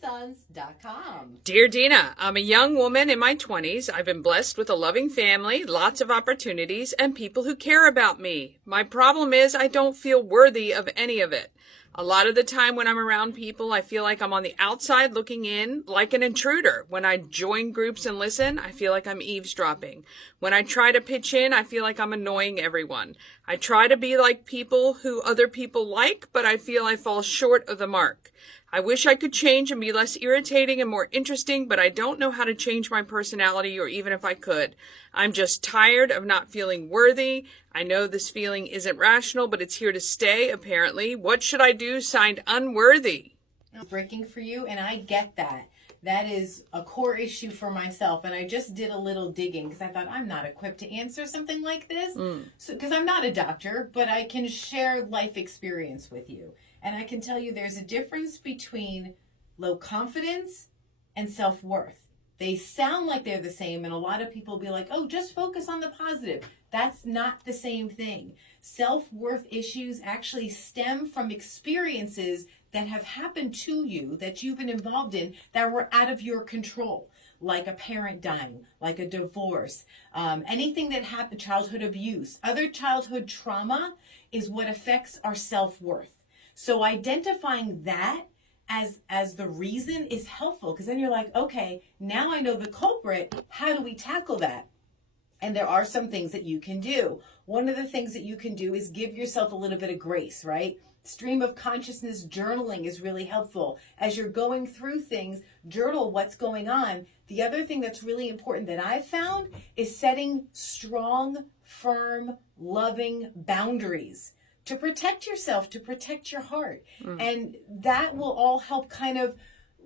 Sons.com. Dear Dina, I'm a young woman in my 20s. I've been blessed with a loving family, lots of opportunities, and people who care about me. My problem is I don't feel worthy of any of it. A lot of the time when I'm around people, I feel like I'm on the outside looking in, like an intruder. When I join groups and listen, I feel like I'm eavesdropping. When I try to pitch in, I feel like I'm annoying everyone. I try to be like people who other people like, but I feel I fall short of the mark. I wish I could change and be less irritating and more interesting, but I don't know how to change my personality or even if I could. I'm just tired of not feeling worthy. I know this feeling isn't rational, but it's here to stay, apparently. What should I do? Signed, unworthy. Breaking for you, and I get that. That is a core issue for myself, and I just did a little digging because I thought I'm not equipped to answer something like this. So, because I'm not a doctor, but I can share life experience with you. And I can tell you there's a difference between low confidence and self-worth. They sound like they're the same, and a lot of people will be like, oh, just focus on the positive. That's not the same thing. Self-worth issues actually stem from experiences that have happened to you, that you've been involved in, that were out of your control, like a parent dying, like a divorce, anything that happened, childhood abuse, other childhood trauma is what affects our self-worth. So identifying that as the reason is helpful, because then you're like, okay, now I know the culprit. How do we tackle that? And there are some things that you can do. One of the things that you can do is give yourself a little bit of grace, right? Stream of consciousness journaling is really helpful. As you're going through things, journal what's going on. The other thing that's really important that I've found is setting strong, firm, loving boundaries to protect yourself, to protect your heart. And that will all help kind of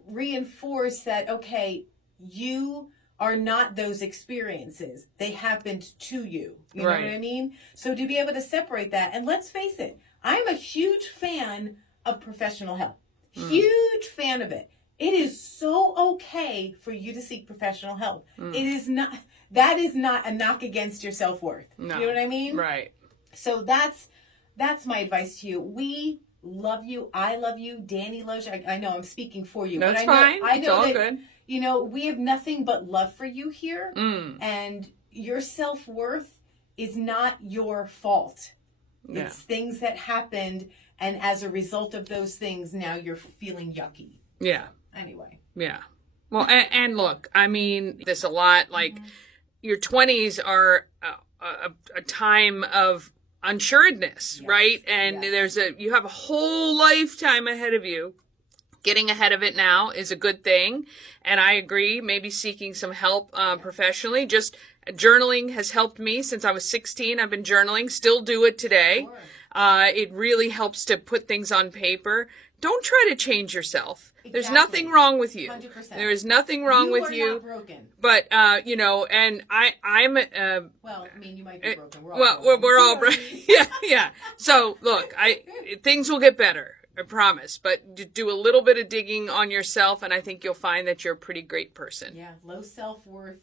reinforce that, okay, you are not those experiences. They happened to you. You know what I mean? So to be able to separate that, and let's face it, I'm a huge fan of professional help. Huge fan of it. It is so okay for you to seek professional help. It is not, that is not a knock against your self-worth. No. You know what I mean? Right. So that's my advice to you. We love you. I love you. Danny loves you. I know I'm speaking for you. That's but fine. I know it's all that, good. you know, we have nothing but love for you here. And your self-worth is not your fault. Yeah. It's things that happened, and as a result of those things, now you're feeling yucky. Yeah. Anyway. Yeah. Well, and look, I mean this a lot. Like, your 20s are a time of unsuredness, right? And you have a whole lifetime ahead of you. Getting ahead of it now is a good thing. And I agree, maybe seeking some help professionally. Just journaling has helped me since I was 16. I've been journaling, still do it today. Sure. It really helps to put things on paper. Don't try to change yourself. Exactly. There's nothing wrong with you. 100%. There is nothing wrong with you. You are not broken. But, you know, and I'm... well, I mean, you might be broken. We're all broken. We're all broken. Yeah. So, look, things will get better. I promise. But do a little bit of digging on yourself, and I think you'll find that you're a pretty great person. Yeah, low self-worth.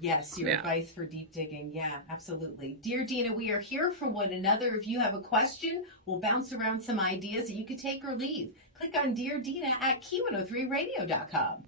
Yes, your advice for deep digging. Yeah, absolutely. Dear Dina, we are here for one another. If you have a question, we'll bounce around some ideas that you could take or leave. Click on Dear Dina at key103radio.com.